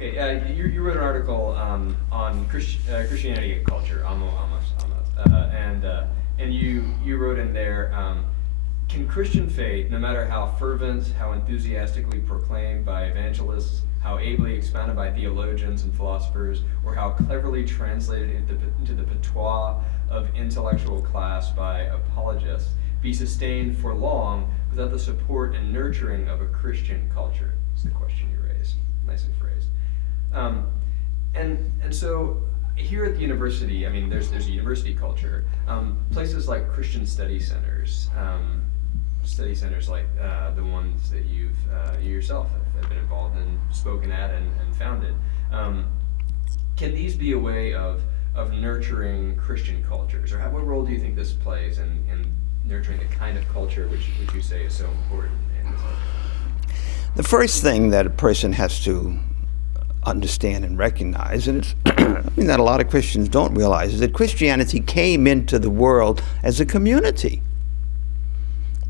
Okay, you wrote an article on Christianity and culture, and you wrote in there, can Christian faith, no matter how fervent, how enthusiastically proclaimed by evangelists, how ably expounded by theologians and philosophers, or how cleverly translated into the patois of intellectual class by apologists, be sustained for long without the support and nurturing of a Christian culture? Is the question you raised. Nicely phrased. And so here at the university, I mean, there's a university culture. Places like Christian study centers like the ones that you yourself have been involved in, spoken at, and founded. Can these be a way of nurturing Christian cultures, or what role do you think this plays in nurturing the kind of culture which you say is so important in this culture? The first thing that a person has to understand and recognize, and it's something that a lot of Christians don't realize, is that Christianity came into the world as a community.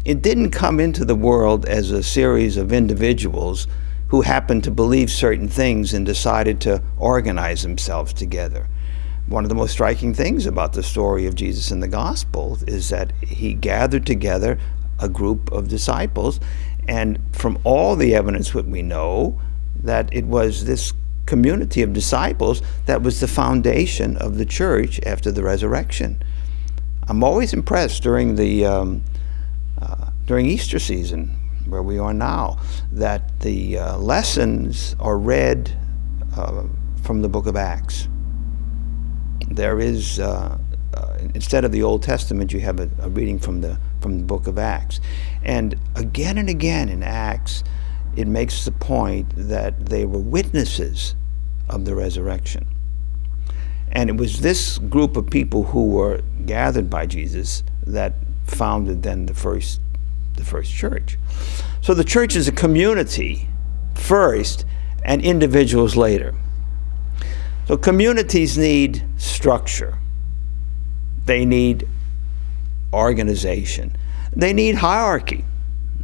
It didn't come into the world as a series of individuals who happened to believe certain things and decided to organize themselves together. One of the most striking things about the story of Jesus in the Gospel is that he gathered together a group of disciples, and from all the evidence that we know, that it was this community of disciples that was the foundation of the church after the resurrection. I'm always impressed during Easter season, where we are now, that the lessons are read from the book of Acts. There is, instead of the Old Testament, you have a reading from the book of Acts. And again in Acts, it makes the point that they were witnesses of the resurrection. And it was this group of people who were gathered by Jesus that founded then the first church. So the church is a community first and individuals later. So communities need structure. They need organization. They need hierarchy.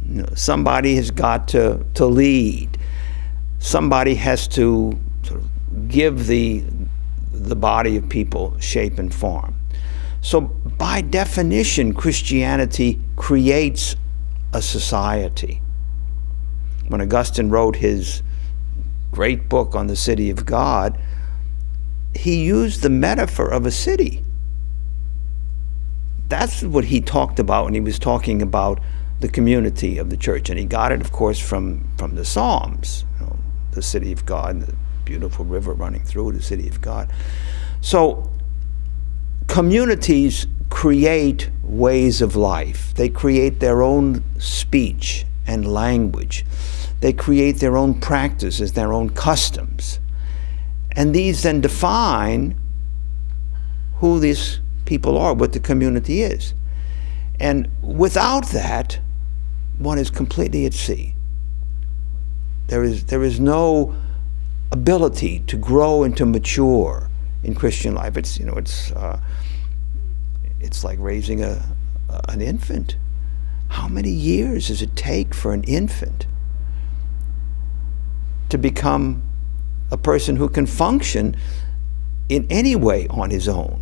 You know, somebody has got to lead. Somebody has to sort of give the body of people shape and form. So by definition, Christianity creates a society. When Augustine wrote his great book on the city of God, he used the metaphor of a city. That's what he talked about when he was talking about the community of the church. And he got it, of course, from the Psalms, you know, the city of God, the beautiful river running through the city of God. So communities create ways of life. They create their own speech and language. They create their own practices, their own customs. And these then define who these people are, what the community is. And without that, one is completely at sea. There is no ability to grow and to mature in Christian life. It's like raising an infant. How many years does it take for an infant to become a person who can function in any way on his own?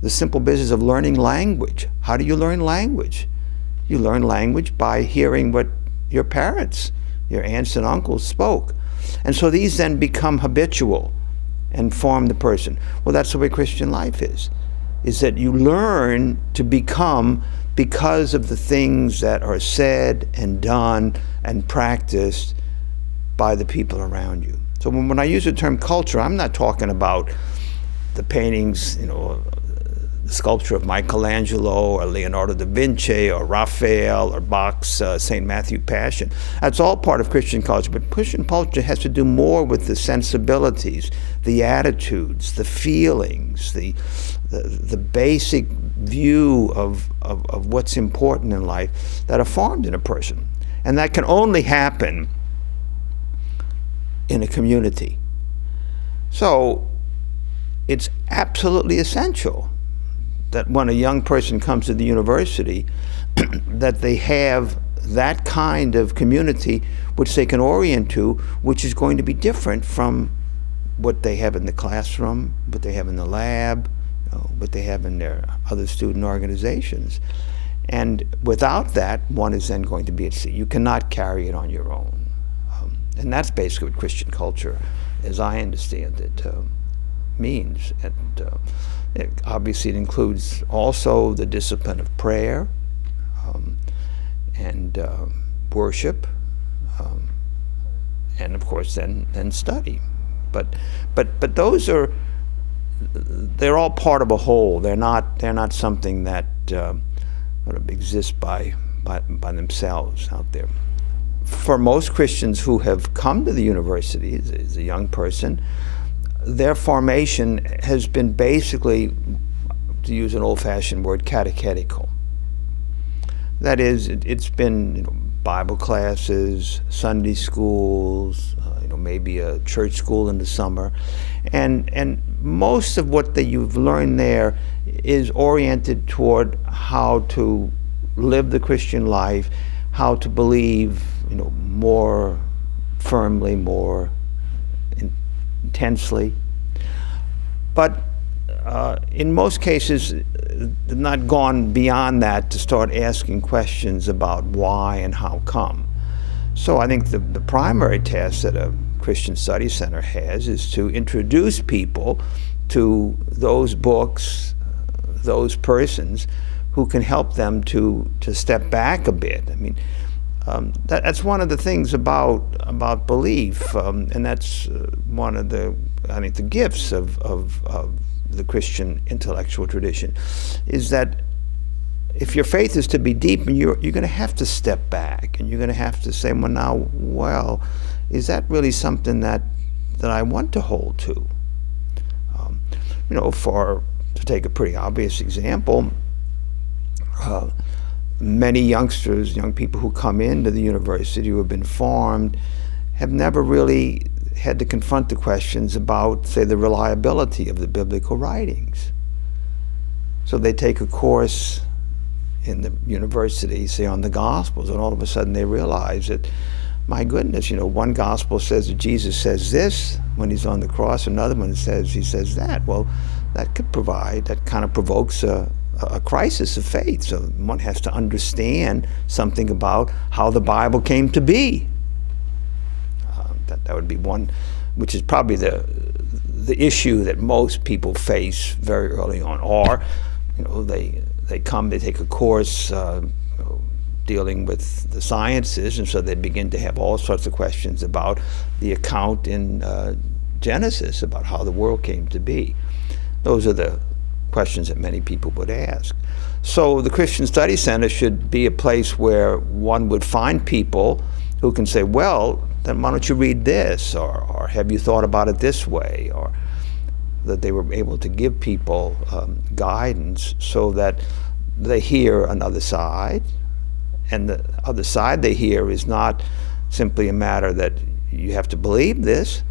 The simple business of learning language. How do you learn language? You learn language by hearing what your parents, your aunts and uncles spoke. And so these then become habitual and form the person. Well, that's the way Christian life is that you learn to become because of the things that are said and done and practiced by the people around you. So when I use the term culture, I'm not talking about the paintings, the sculpture of Michelangelo or Leonardo da Vinci or Raphael or Bach's St. Matthew Passion. That's all part of Christian culture, but Christian culture has to do more with the sensibilities, the attitudes, the feelings, the basic view of what's important in life that are formed in a person. And that can only happen in a community. So it's absolutely essential that when a young person comes to the university, that they have that kind of community which they can orient to, which is going to be different from what they have in the classroom, what they have in the lab, what they have in their other student organizations. And without that, one is then going to be at sea. You cannot carry it on your own. And that's basically what Christian culture, as I understand it, means. And obviously it includes also the discipline of prayer and worship, and of course then study. But those are, they're all part of a whole. They're not something that sort of exist by themselves out there. For most Christians who have come to the university as a young person, their formation has been basically, to use an old-fashioned word, catechetical. That is, it's been Bible classes, Sunday schools, maybe a church school in the summer, and most of what that you've learned there is oriented toward how to live the Christian life, how to believe, more firmly, more intensely. But in most cases, they've not gone beyond that to start asking questions about why and how come. So I think the primary task that a Christian Study Center has is to introduce people to those books, those persons who can help them to step back a bit. I mean, that's one of the things about belief, and that's one of the, I think, the gifts of the Christian intellectual tradition, is that if your faith is to be deep, and you're going to have to step back, and you're going to have to say, well, is that really something that I want to hold to? To take a pretty obvious example, many youngsters, young people who come into the university who have been formed, have never really had to confront the questions about, say, the reliability of the biblical writings. So they take a course in the university, say, on the Gospels, and all of a sudden they realize that, my goodness, one Gospel says that Jesus says this when he's on the cross, another one says he says that. Well, that kind of provokes a crisis of faith. So one has to understand something about how the Bible came to be. That would be one, which is probably the issue that most people face very early on. Or, they take a course dealing with the sciences, and so they begin to have all sorts of questions about the account in Genesis about how the world came to be. Those are the questions that many people would ask. So the Christian Study Center should be a place where one would find people who can say, well, then why don't you read this, or have you thought about it this way, or that they were able to give people guidance so that they hear another side, and the other side they hear is not simply a matter that you have to believe this,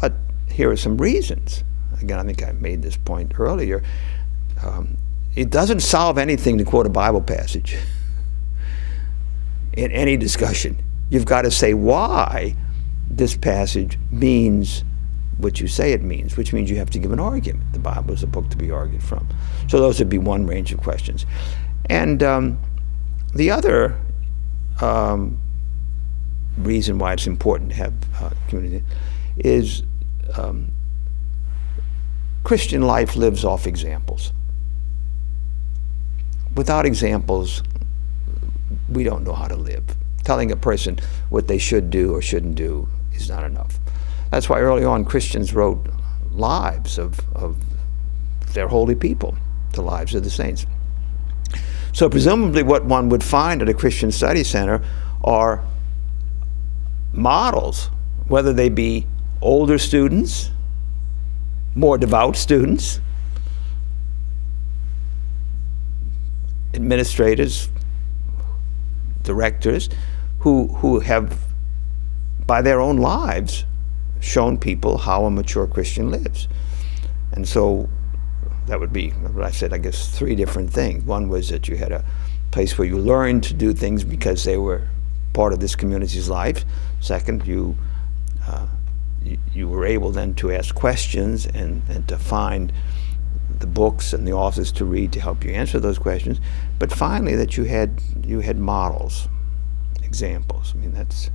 but here are some reasons. Again, I think I made this point earlier. It doesn't solve anything to quote a Bible passage in any discussion. You've got to say why this passage means what you say it means, which means you have to give an argument. The Bible is a book to be argued from. So those would be one range of questions. And the other reason why it's important to have community is Christian life lives off examples. Without examples, we don't know how to live. Telling a person what they should do or shouldn't do is not enough. That's why early on Christians wrote lives of their holy people, the lives of the saints. So presumably what one would find at a Christian Study Center are models, whether they be older students, more devout students, administrators, directors, who have, by their own lives, shown people how a mature Christian lives. And so that would be, what I said, I guess, three different things. One was that you had a place where you learned to do things because they were part of this community's life. Second, you were able then to ask questions and to find the books and the authors to read to help you answer those questions. But finally, that you had models, examples. I mean, that's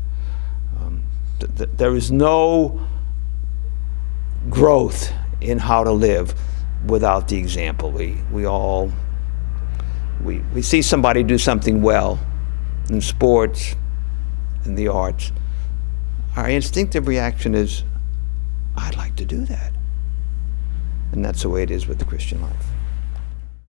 there is no growth in how to live without the example. We see somebody do something well in sports, in the arts. Our instinctive reaction is, I'd like to do that. And that's the way it is with the Christian life.